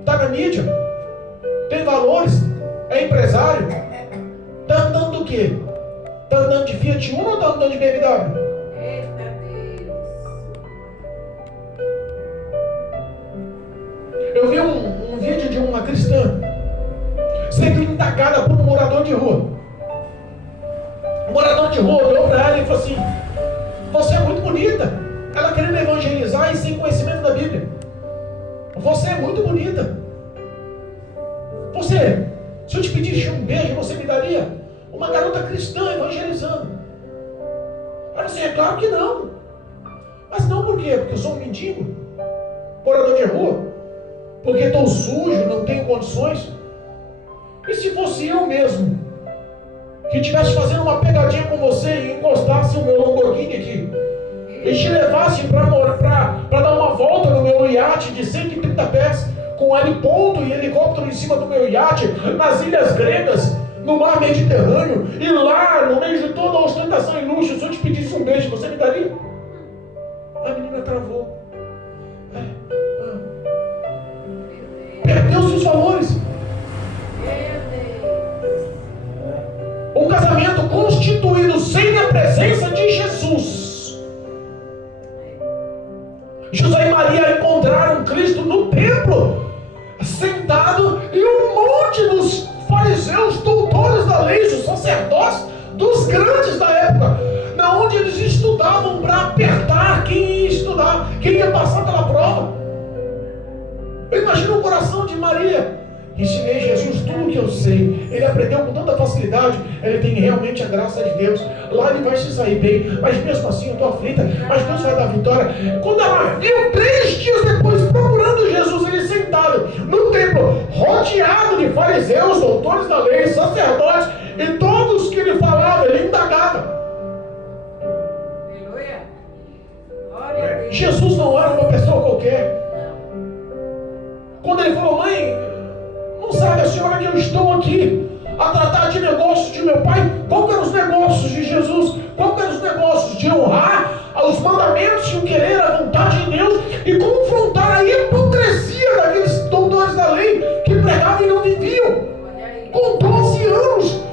Está na mídia, tem valores, é empresário, está andando do quê? Está andando de Fiat Uno ou está andando de BMW? Eu vi um vídeo de uma cristã sendo indagada por um morador de rua. O morador de rua olhou para ela e falou assim: você é muito bonita. Ela querendo evangelizar e sem conhecimento da Bíblia. Você é muito bonita. Você, se eu te pedisse um beijo, você me daria? Uma garota cristã evangelizando. Ela disse: é claro que não. Mas não por quê? Porque eu sou um mendigo, morador de rua? Porque estou sujo, não tenho condições? E se fosse eu mesmo que estivesse fazendo uma pegadinha com você e encostasse o meu Lamborghini aqui e te levasse para dar uma volta no meu iate de 130 pés com heliponto e helicóptero em cima do meu iate nas ilhas gregas, no mar Mediterrâneo, e lá no meio de toda a ostentação e luxo, se eu te pedisse um beijo, você me daria? A menina travou. Perdeu seus valores. Um casamento constituído sem a presença de Jesus. José e Maria encontraram Cristo no templo, sentado, e um monte dos fariseus, doutores da lei, os sacerdotes, dos grandes da época, na onde eles estudavam para apertar quem ia estudar, quem ia passar pela prova. Eu imagino o coração de Maria. Ensinei Jesus tudo o que eu sei. Ele aprendeu com tanta facilidade. Ele tem realmente a graça de Deus. Lá ele vai se sair bem. Mas mesmo assim eu estou aflita. Mas Deus vai dar vitória. Quando ela viu 3 dias depois procurando Jesus, ele sentado no templo, rodeado de fariseus, doutores da lei, sacerdotes, e todos que ele falava, ele indagava. Jesus não era uma pessoa qualquer. Quando ele falou: mãe, não sabe a senhora que eu estou aqui a tratar de negócios de meu pai? Qual que eram os negócios de Jesus? Qual que eram os negócios de honrar aos mandamentos e o querer a vontade de Deus e confrontar a hipocrisia daqueles doutores da lei que pregavam e não viviam? Com 12 anos,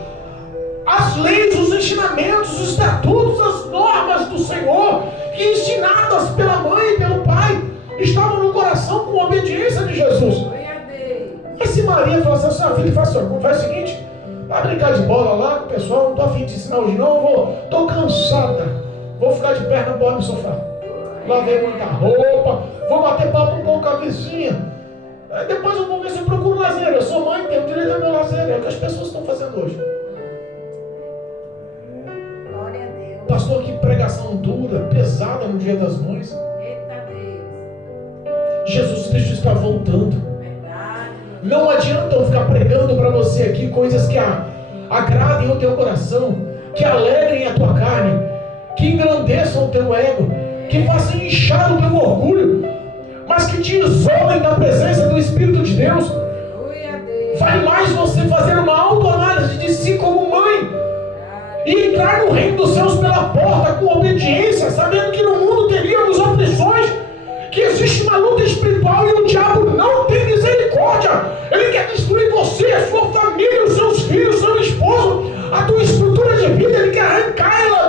as leis, os ensinamentos, os estatutos, as normas do Senhor, ensinadas pela mãe e pelo pai, estavam no coração com a obediência de Jesus. Mas se Maria falasse assim: sua filha, faz o seguinte, vai brincar de bola lá com o pessoal, não estou afim de ensinar hoje não, estou cansada, vou ficar de perna boa no sofá, lavei muita roupa, vou bater papo um pouco com a vizinha, aí depois eu vou ver se eu procuro lazer. Eu sou mãe, tenho direito ao meu lazer. É o que as pessoas estão fazendo hoje. Glória a Deus. Pastor, que pregação dura, pesada no Dia das Mães. Jesus Cristo está voltando. Não adianta eu ficar pregando para você aqui coisas que agradem o teu coração, que alegrem a tua carne, que engrandeçam o teu ego, que façam inchar o teu orgulho, mas que te isolem da presença do Espírito de Deus. Vale mais você fazer uma autoanálise de si como mãe e entrar no reino dos céus pela porta com obediência, sabendo que no mundo teríamos aflições, que existe uma luta espiritual e o diabo não tem misericórdia. Ele quer destruir você, a sua família, os seus filhos, o seu esposo, a tua estrutura de vida. Ele quer arrancar ela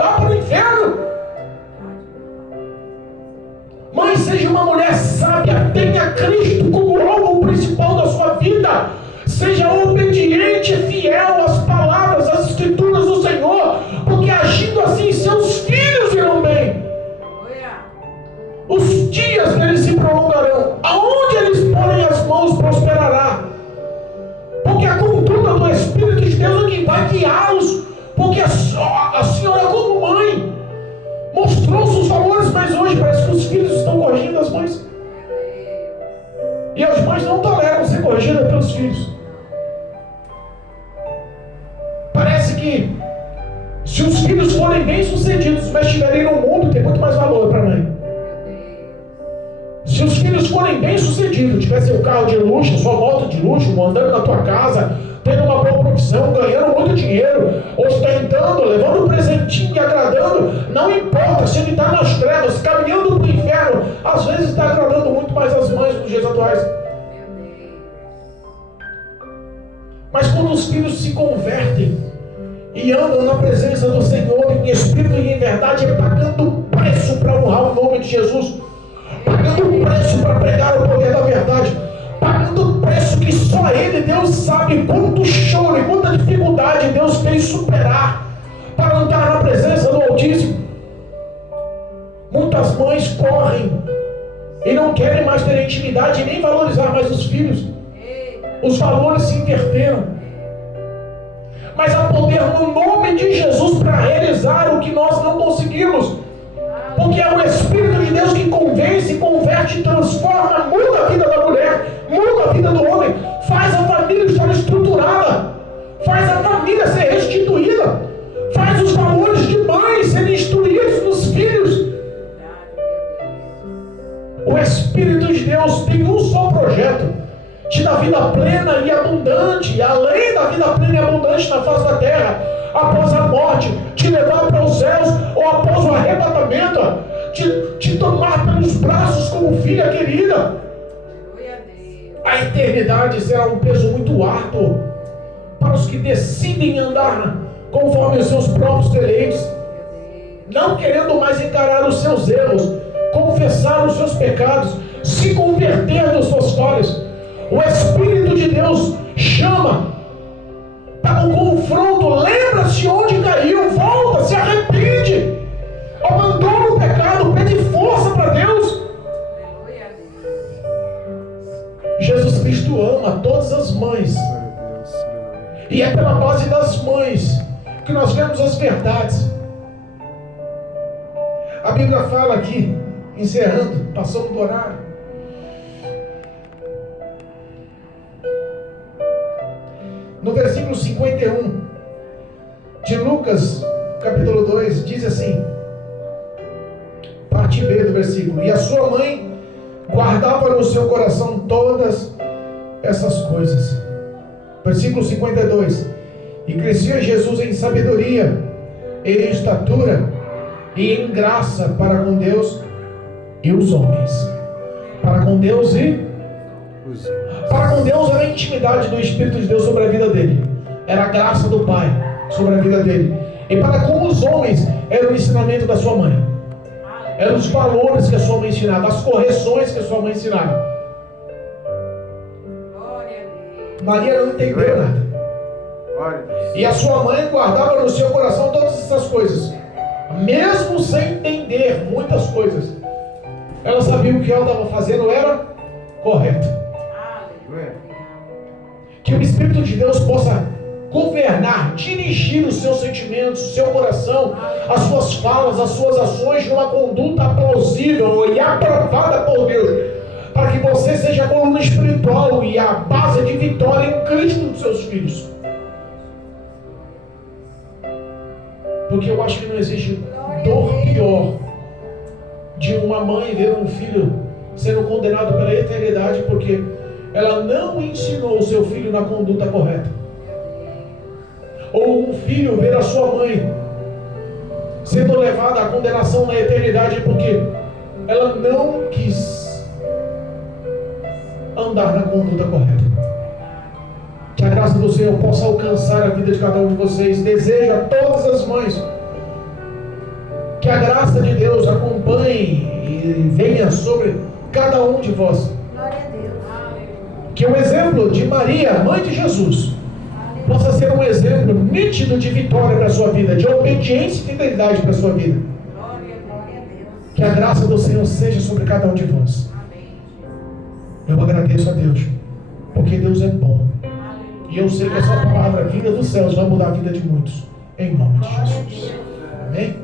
Seja obediente e fiel às palavras, às escrituras do Senhor, porque agindo assim seus filhos irão bem. Os dias deles se prolongarão. Aonde eles porem as mãos prosperará. Porque a conduta do Espírito de Deus é que vai guiá-los. Porque a senhora, como mãe, mostrou seus valores, mas hoje parece que os filhos estão corrigindo as mães. E as mães não toleram ser corrigidas pelos filhos. Parece que se os filhos forem bem-sucedidos, mas estiverem no mundo, tem muito mais valor para a mãe. Se os filhos forem bem-sucedidos, tiver seu carro de luxo, sua moto de luxo, andando na tua casa, tendo uma boa profissão, ganhando muito dinheiro, ostentando, levando um presentinho e agradando, não importa se ele está nas trevas, caminhando para o inferno, às vezes está agradando muito mais as mães nos dias atuais. Mas quando os filhos se convertem e andam na presença do Senhor em espírito e em verdade, pagando preço para honrar o nome de Jesus, pagando preço para pregar o poder da verdade, pagando preço que só Ele, Deus, sabe quanto choro e quanta dificuldade Deus fez superar para andar na presença do Altíssimo. Muitas mães correm e não querem mais ter intimidade e nem valorizar mais os filhos. Os valores se inverteram. Mas há poder no nome de Jesus para realizar o que nós não conseguimos. Porque é o Espírito de Deus que convence, converte, transforma, muda a vida da mulher, muda a vida do homem, faz a família estar estruturada, faz a família ser restituída, faz os valores de mãe serem instruídos nos filhos. O Espírito de Deus tem um só projeto: te dar vida plena e abundante, além da vida plena e abundante na face da terra, após a morte, te levar para os céus, ou após o arrebatamento, te tomar pelos braços como filha querida. A eternidade será um peso muito árduo para os que decidem andar conforme os seus próprios deleites, não querendo mais encarar os seus erros, confessar os seus pecados, se converter das suas falhas. O Espírito de Deus chama para um confronto. Lembra-se onde caiu, volta, se arrepende, abandona o pecado, pede força para Deus. Jesus Cristo ama todas as mães, e é pela base das mães que nós vemos as verdades. A Bíblia fala aqui, encerrando, passamos do horário, no versículo 51 de Lucas, capítulo 2, diz assim, parte B do versículo: e a sua mãe guardava no seu coração todas essas coisas. Versículo 52: e crescia Jesus em sabedoria, em estatura e em graça para com Deus e os homens. Para com Deus e para com Deus era a intimidade do Espírito de Deus sobre a vida dele, era a graça do Pai sobre a vida dele. E para com os homens era o ensinamento da sua mãe, eram os valores que a sua mãe ensinava, as correções que a sua mãe ensinava. Maria não entendeu nada, e a sua mãe guardava no seu coração todas essas coisas, mesmo sem entender muitas coisas. Ela sabia que o que ela estava fazendo era correto. Que o Espírito de Deus possa governar, dirigir os seus sentimentos, o seu coração, as suas falas, as suas ações, numa conduta plausível e aprovada por Deus, para que você seja a coluna espiritual e a base de vitória em Cristo dos seus filhos. Porque eu acho que não existe dor pior de uma mãe ver um filho sendo condenado pela eternidade porque ela não ensinou o seu filho na conduta correta. Ou um filho ver a sua mãe sendo levada à condenação na eternidade porque ela não quis andar na conduta correta. Que a graça do Senhor possa alcançar a vida de cada um de vocês. Desejo a todas as mães que a graça de Deus acompanhe e venha sobre cada um de vós. Que o exemplo de Maria, mãe de Jesus, possa ser um exemplo nítido de vitória para a sua vida, de obediência e fidelidade para a sua vida. Glória a Deus. Que a graça do Senhor seja sobre cada um de vós. Amém. Eu agradeço a Deus, porque Deus é bom. Aleluia. E eu sei que essa palavra, vinda dos céus, vai mudar a vida de muitos. Em nome de Jesus. Amém?